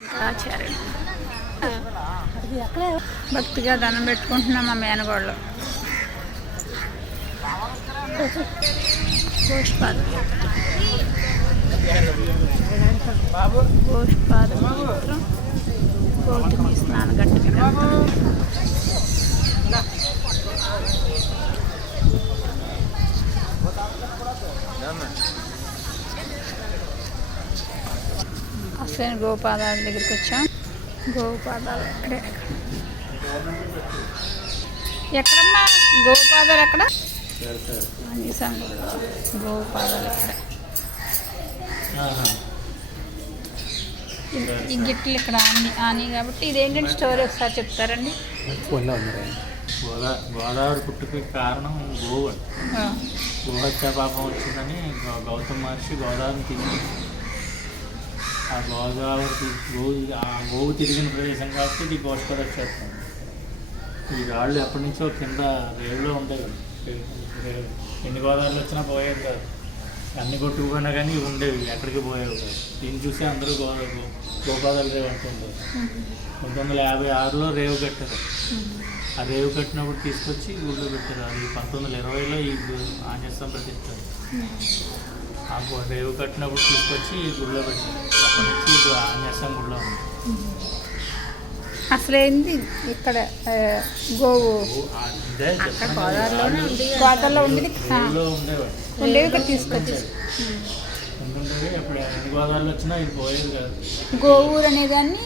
ఆచార్య భక్తిగా దండం పెట్టుకుంటున్నాం మా మేనగోళ్ళు. గోష్పాద పవిత్రం గౌతమి స్నాన గట్టుకి అసలు గోపాదాల దగ్గరికి వచ్చాం. గోపాదాలు ఎక్కడమ్మా? గోపాదాలు ఎక్కడ? గోపాదాలు ఎక్కడ? ఈ గిట్లు ఇక్కడ ఆని కాబట్టి ఇదేంటంటే స్టోరీ ఒకసారి చెప్తారండి. గోదావరి పుట్టుకి కారణం గోవు. గోహత్య పాపం వచ్చిందని గౌతమ మహర్షి గోదావరిని తిరిగి ఆ గోవు తిరిగిన ప్రదేశం కాబట్టి ఇది గోష్పద క్షేత్రం. ఈ రాళ్ళు ఎప్పటి నుంచో కింద రేవులో ఉండేవి. ఎన్ని గోదావరిలో వచ్చినా పోయేది కాదు. అన్ని కొట్టుకుపోయినా కానీ ఉండేవి, ఎక్కడికి పోయేవి కాదు. దీన్ని చూసి అందరూ గోపాదాల రేవు అంటుంటారు. 1956లో రేవు కట్టారు. ఆ రేవు కట్టినప్పుడు తీసుకొచ్చి గుడిలో పెట్టారు. అది 1920లో ఈ ఆంజనేయ ప్రతిష్టారు. ఆ రేవు కట్టినప్పుడు తీసుకొచ్చి ఈ గుడిలో పెట్టారు. అప్పటి నుంచి ఇప్పుడు ఆంజనేయ గుడిలో ఉంది. అసలు ఏంది ఇక్కడ గోవు గోదావరిలో ఉండేది. ఉండేవి ఇక్కడ తీసుకొచ్చి ఎందుకంటే ఇప్పుడు ఎన్ని గోదావరిలో వచ్చినా ఇది పోయేది కాదు. గోవూరు అనేదాన్ని